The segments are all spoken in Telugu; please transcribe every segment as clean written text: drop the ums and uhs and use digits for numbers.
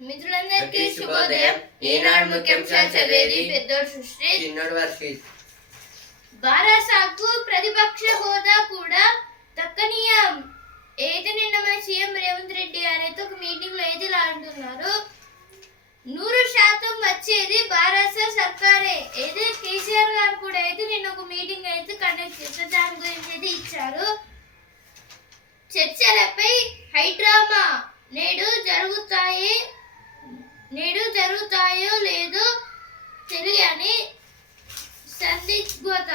మిత్రులందరికీ శుభోదయం. ఈనాడు ముఖ్యాంశాలు చదివేది పెద్దోడు సృష్టి, చిన్నోడు వర్షిత్. బారాసాకు ప్రతిపక్ష హోదా కూడా దక్కనీయం. అయితే నిన్న మన సీఎం రేవంత్ రెడ్డి గారైతే ఒక మీటింగ్ లో అయితే ఇలా అంటున్నారు, 100% వచ్చేది బారాసా సర్కారే. అయితే కేసీఆర్ గారు కూడా అయితే నిన్న ఒక మీటింగ్ అయితే కండక్ట్ చేస్తారు, దాని గురించి అయితే ఇచ్చారు. చర్చలపై హైడ్రామా నేడు జరుగుతాయో లేదో తెలియని సందిగ్ధత.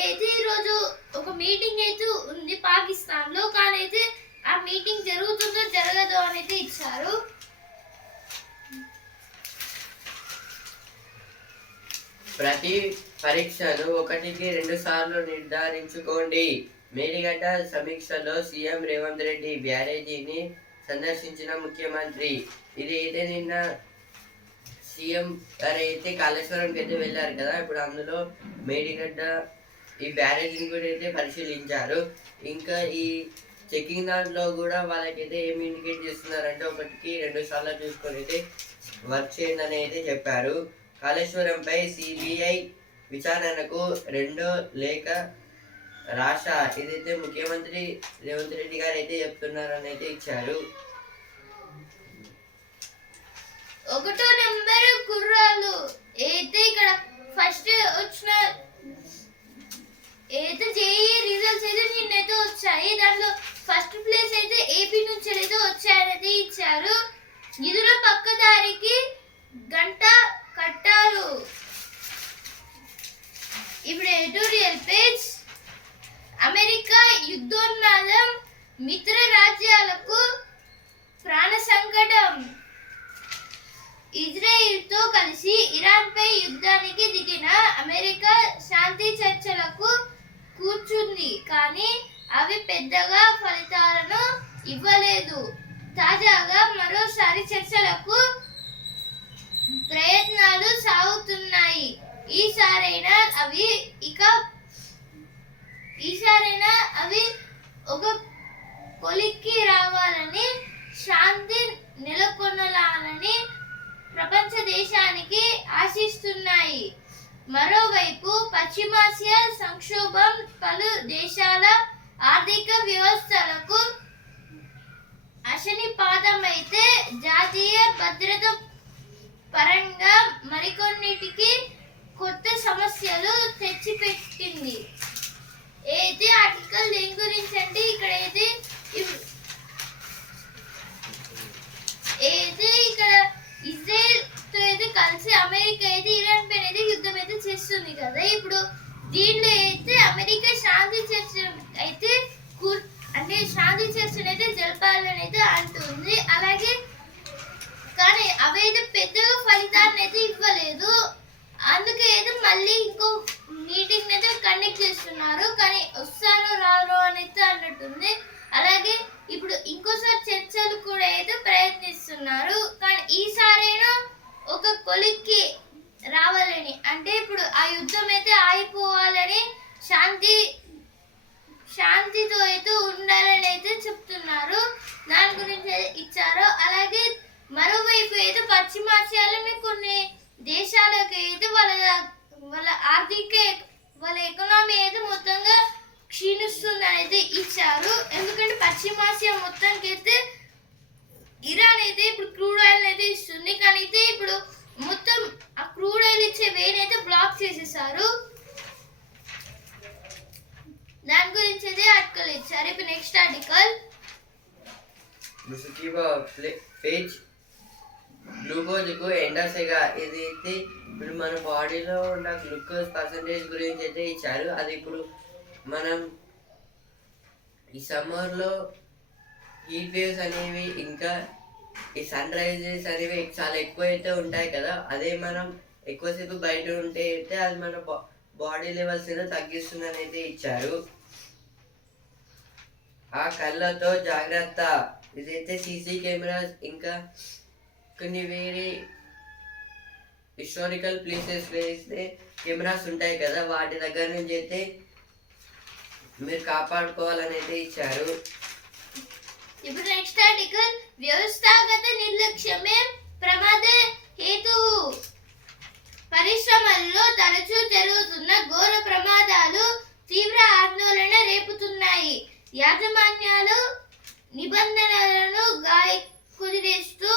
అయితే ఈరోజు ఒక మీటింగ్ అయితే ఉంది పాకిస్తాన్ లో, కానీ అయితే ఆ మీటింగ్ జరుగుతుందో జరగదో అని అయితే ఇచ్చారు. ప్రతి పరీక్షను 1-2 సార్లు నిర్ధారించుకోండి. మేడిగడ్డ సమీక్షలో సీఎం రేవంత్ రెడ్డి బ్యారేజీని సందర్శించిన ముఖ్యమంత్రి. ఇది అయితే నిన్న సీఎం గారు అయితే కాళేశ్వరంకి అయితే వెళ్ళారు కదా, ఇప్పుడు అందులో మేడిగడ్డ ఈ బ్యారేజీని కూడా అయితే పరిశీలించారు. ఇంకా ఈ చెకింగ్ దాంట్లో కూడా వాళ్ళకైతే ఏమి ఇండికేట్ చేస్తున్నారంటే 1-2 సార్లు చూసుకొని అయితే వర్క్ చేయండి అని అయితే చెప్పారు. కాళేశ్వరంపై సిబిఐ విచారణకు 2 లేఖ రాశా. ఇదైతే ముఖ్యమంత్రి రేవంత్ రెడ్డి గారు అయితే చెప్తున్నారని అయితే ఇచ్చారు. 1వ నెంబర్ కుర్రాలు అయితే ఇక్కడ ఫస్ట్ వచ్చిన అయితే జేఈ రిజల్ట్స్ అయితే నిన్నైతే వచ్చాయి. దాంట్లో ఫస్ట్ ప్లేస్ అయితే ఏపీ నుంచి అయితే వచ్చాయనైతే ఇచ్చారు. నిధుల పక్కదారికి గంట కట్టారు. ఇప్పుడు ఎడిటోరియల్ పేజ్, అమెరికా యుద్ధోన్మాదం, మిత్ర రాజ్యాలకు ప్రాణ సంకటం. ఇజ్రాయిల్తో కలిసి ఇరాన్పై యుద్ధానికి దిగిన అమెరికా శాంతి చర్చలకు కూర్చుంది, కానీ అవి పెద్దగా ఫలితాలను ఇవ్వలేదు. తాజాగా మరోసారి చర్చలకు ప్రయత్నాలు సాగుతున్నాయి. ఈసారైనా అవి ఒక కొలిక్కి రావాలని, శాంతి నెలకొనాలని ప్రపంచ దేశానికి ఆశిస్తున్నాయి. మరోవైపు పశ్చిమాసియా సంక్షోభం పలు దేశాల ఆర్థిక వ్యవస్థలకు అశనిపాతమైతే జాతీయ భద్రత పరంగా మరికొన్నిటికి కొత్త సమస్యలు తెచ్చిపెట్టింది. అయితే ఆర్టికల్ దేని గురించి అంటే ఇక్కడ ఇజ్రాయెల్ తో అయితే కలిసి అమెరికా అయితే ఇరాన్ పైన అయితే యుద్ధం అయితే చేస్తుంది కదా. ఇప్పుడు దీనిలో అయితే అమెరికా శాంతి చర్చ అయితే శాంతి చర్చను అయితే జరపాలని అయితే అంటుంది. అలాగే కానీ అవైతే పెద్దగా ఫలితాన్ని అయితే ఇవ్వలేదు. అందుకే అయితే మళ్ళీ ఇంకో మీటింగ్ అయితే కండక్ట్ చేస్తున్నారు, కానీ వస్తారో రారో అని అయితే అన్నట్టుంది. అలాగే ఇప్పుడు ఇంకోసారి చర్చలు కూడా అయితే ప్రయత్నిస్తున్నారు, కానీ ఈసారైనా ఒక కొలిక్కి రావాలని, అంటే ఇప్పుడు ఆ యుద్ధం అయితే ఆగిపోవాలని, శాంతితో అయితే ఉండాలని అయితే చెప్తున్నారు. దాని గురించి ఇచ్చారు. అలాగే మరోవైపు అయితే పశ్చిమాసియాలోని కొన్ని దేశాలకు అయితే వాళ్ళ ఆర్థిక వాళ్ళ ఎకనామీ అయితే మొత్తంగా క్షీణిస్తుందని అయితే ఇచ్చారు. ఎందుకంటే పశ్చిమాసియా మొత్తానికి అయితే ఇరాన్ అయితే ఇప్పుడు క్రూడ్ ఆయిల్ అయితే ఇస్తుంది, కానీ అయితే ఇప్పుడు మొత్తం ఆ క్రూడ్ ఆయిల్ ఇచ్చే వేని అయితే బ్లాక్ చేసేసారు. దాని గురించి అయితే ఆర్టికల్ ఇచ్చారు. ఇప్పుడు నెక్స్ట్ ఆర్టికల్, పేజ్ గ్లూకోజ్కు ఎండాసెగా. ఇది అయితే ఇప్పుడు మన బాడీలో ఉన్న గ్లూకోజ్ పర్సంటేజ్ గురించి అయితే ఇచ్చారు. అది ఇప్పుడు మనం ఈ సమ్మర్లో హీట్ వేవ్స్ అనేవి ఇంకా ఈ సన్ రైజెస్ అనేవి చాలా ఎక్కువ అయితే ఉంటాయి కదా. అదే మనం ఎక్కువసేపు బయట ఉంటే అయితే అది మన బాడీ లెవెల్స్ అయితే తగ్గిస్తుందని అయితే ఇచ్చారు. ఆ కళ్ళతో జాగ్రత్త. ఇదైతే సీసీ కెమెరాస్ ఇంకా కొన్ని వేరే హిస్టారికల్ ప్లేసెస్ వేస్తే కెమెరాస్ ఉంటాయి కదా, వాటి దగ్గర నుంచి అయితే మీరు కాపాడుకోవాలని అయితే ఇచ్చారు. ఇప్పుడు నెక్స్ట్ ఆర్టికల్, వ్యవస్థాగత నిర్లక్ష్యమే యాజమాన్యాలు నిబంధనలను కుదిరేస్తూ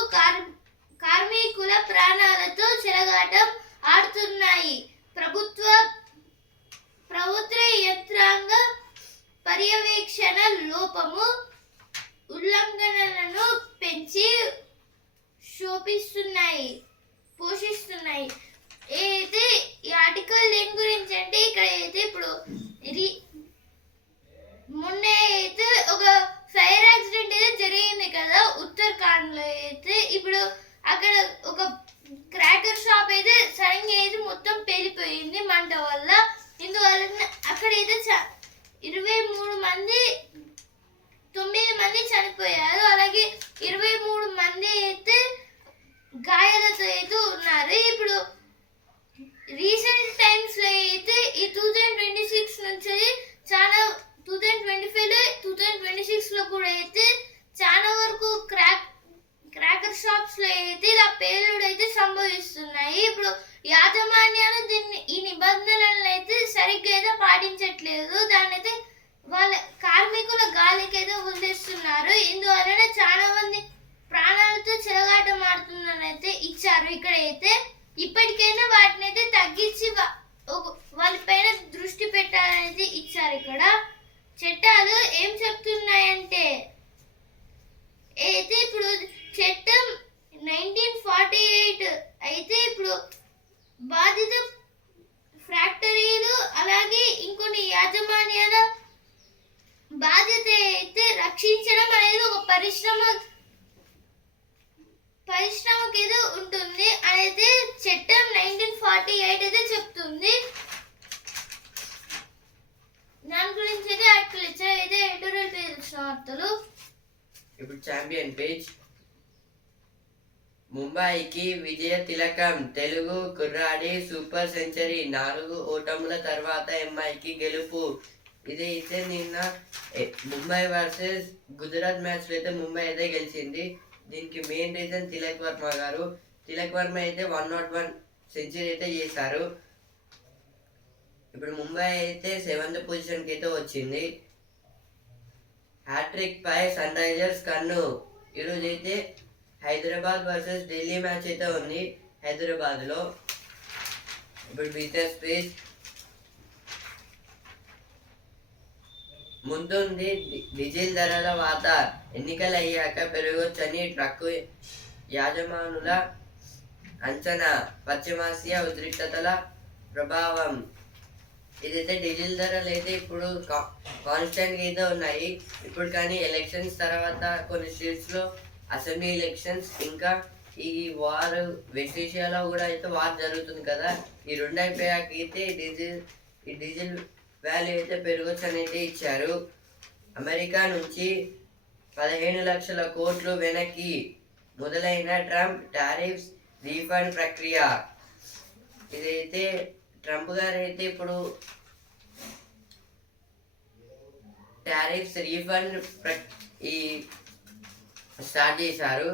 కార్మికుల ప్రాణాలతో చెలగాటం ఆడుతున్నాయి. ప్రభుత్వ యంత్రాంగ పర్యవేక్షణ లోపము ఉల్లంఘనలను పెంచి పోషిస్తున్నాయి. అయితే ఈ ఆర్టికల్ దేని గురించి అంటే ఇక్కడ అయితే ఇప్పుడు మొన్న అయితే ఒక ఫైర్ యాక్సిడెంట్ అయితే జరిగింది కదా ఉత్తరాఖండ్ లో. అయితే ఇప్పుడు అక్కడ ఒక క్రాకర్ షాప్ అయితే సడన్ గా అయితే మొత్తం పేలిపోయింది మంట వల్ల. ఇందువల్ల అక్కడైతే 9 మంది చనిపోయారు. అలాగే 23 మంది అయితే గాయాలతో అయితే ఉన్నారు. ఇప్పుడు రీసెంట్ టైమ్స్ లో అయితే ఈ 2026 నుంచి చాలా 2025 2026 లో కూడా అయితే చాలా వరకు క్రాకర్ షాప్స్ లో అయితే ఇలా పేలుడు అయితే సంభవిస్తున్నాయి. ఇప్పుడు యాజమాన్యాలు ఈ నిబంధనలను అయితే సరిగ్గా అయితే పాటించట్లేదు. దాన్ని అయితే వాళ్ళ కార్మికుల గాలికి అయితే వదిలేస్తున్నారు. ఇందువలన చాలా మంది ప్రాణాలతో చెలగాటం ఆడుతుందని అయితే ఇచ్చారు. ఇక్కడైతే ఇప్పటికైనా వాటిని అయితే తగ్గించి వాళ్ళపైన దృష్టి పెట్టాలనేది ఇచ్చారు. ఇక్కడ చట్టాలు ఏం చెప్తున్నాయంటే అయితే ఇప్పుడు చట్టం 1948 అయితే ఇప్పుడు బాధిత ఫ్యాక్టరీలు అలాగే ఇంకొన్ని యాజమాన్యాల బాధ్యత అయితే రక్షించడం అనేది ఒక పరిశ్రమకి ఏదో ఉంటుంది అయితే చట్టం 1948 అయితే చెప్తుంది. దాని గురించి అయితే ఆర్టికల్ ఇచ్చారు. అయితే ఎడిటోరియల్ పేజ్ ఇచ్చిన వార్తలు. ఇప్పుడు ఛాంపియన్ పేజ్. ముంబైకి విజయ తిలకం. తెలుగు కుర్రాడి సూపర్ సెంచరీ. 4 ఓటముల తర్వాత ఎంఐకి గెలుపు. ఇదైతే నిన్న ముంబై వర్సెస్ గుజరాత్ మ్యాచ్ లో అయితే ముంబై అయితే గెలిచింది. దీనికి మెయిన్ రీజన్ తిలక్ వర్మ గారు. తిలక్ వర్మ అయితే 101 సెంచరీ అయితే చేశారు. ఇప్పుడు ముంబై అయితే 7th పొజిషన్కి అయితే వచ్చింది. హ్యాట్రిక్ పై సన్ రైజర్స్ కన్ను. ఈరోజు అయితే హైదరాబాద్ వర్సెస్ ఢిల్లీ మ్యాచ్ అయితే ఉంది హైదరాబాద్ లో. ఇప్పుడు బిజినెస్ పేజ్. ముందుంది డీజిల్ ధరల వాత. ఎన్నికలు అయ్యాక పెరగొచ్చని ట్రక్కు యాజమానుల అంచనా. పశ్చిమాసియా ఉద్రిక్తతల ప్రభావం. ఇదైతే డీజిల్ ధరలు అయితే ఇప్పుడు కాన్స్టెంట్గా అయితే ఉన్నాయి. ఇప్పుడు కానీ ఎలక్షన్స్ తర్వాత కొన్ని స్టేట్స్లో అసెంబ్లీ ఎలక్షన్స్ ఇంకా ఈ వార్ వెస్ట్ ఏషియాలో కూడా అయితే వార్ జరుగుతుంది కదా. ఈ 2 అయిపోయాక అయితే డీజిల్ వాల్యూ అయితే పెరగొచ్చు అని అయితే ఇచ్చారు. అమెరికా నుంచి 15 లక్షల కోట్లు వెనక్కి. మొదలైన ట్రంప్ టారిఫ్స్ రీఫండ్ ప్రక్రియ. ఇదైతే ట్రంప్ గారు అయితే ఇప్పుడు టారిఫ్స్ రీఫండ్ స్టార్ట్ చేశారు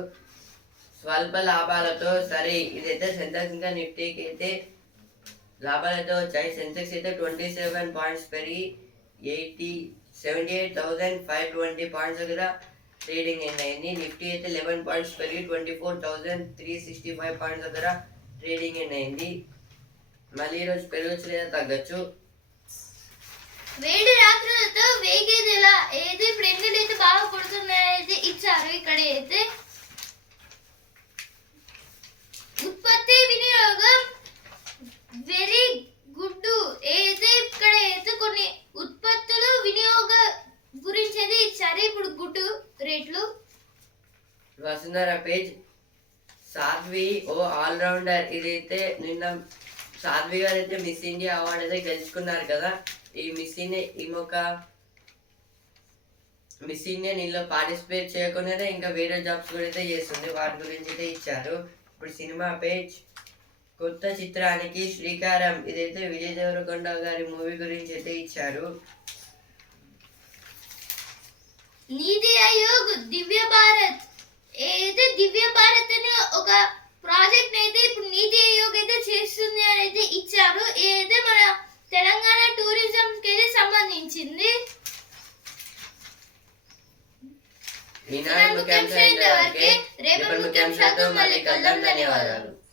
స్వల్ప లాభాలతో. సరే ఇదైతే సెన్సెక్స్ ఇంకా నిఫ్టీకి అయితే లాభాలతో వచ్చాయి. సెన్సెక్స్ అయితే 27 పాయింట్స్ పెరిగి 78,520 పాయింట్స్ దగ్గర ట్రేడింగ్ ఎండ్ అయింది. నిఫ్టీ అయితే 11 పాయింట్స్ పెరిగి 24,365 పాయింట్స్ దగ్గర ట్రేడింగ్ ఎండ్ అయింది. మళ్ళీ ఈరోజు పెరగచ్చు లేదా తగ్గచ్చు. వేడి రాత్రులతో వేగేది ఎలా ఏది ఇప్పుడు ఎండలు అయితే బాగా కొడుతున్నాయైతే ఇచ్చారు. ఇక్కడ అయితే ఉత్పత్తి వినియోగం వెరీ గుడ్. అయితే ఇక్కడ అయితే కొన్ని ఉత్పత్తులు వినియోగ గురించి అయితే ఇచ్చారు. ఇప్పుడు గుడ్ రేట్లు. వసుంధర పేజ్. సాధ్వి ఓ ఆల్రౌండర్. ఇదైతే నిన్న సాధ్వి గారు అయితే మిస్ ఇండియా అవార్డు అయితే గెలుచుకున్నారు కదా. ఈ మిస్ ఇండియా నీళ్ళు పార్టిసిపేట్ చేయకుండానే ఇంకా వేరే జాబ్స్ కూడా అయితే చేస్తుంది. వాటి గురించి అయితే ఇచ్చారు. ఇప్పుడు సినిమా పేజ్. కొత్త చిత్రానికి శ్రీకారం. ఇదైతే విజయ్ దేవరకొండ గారి మూవీ గురించి అయితే ఇచ్చారు. నీతి ఆయోగ్ దివ్య భారత్. ఏదైతే దివ్య భారత్ అనే ఒక ప్రాజెక్ట్ అయితే ఇప్పుడు నీతి ఆయోగ్ అయితే చేస్తుంది అని అయితే ఇచ్చారు. ఏదైతే మన తెలంగాణ టూరిజం కి సంబంధించింది. ఈనాడు ముఖ్యాంశాలు ఇంతవరకే. రేపటి ముఖ్యాంశాలతో మళ్ళీ కలుద్దాం. ధన్యవాదాలు.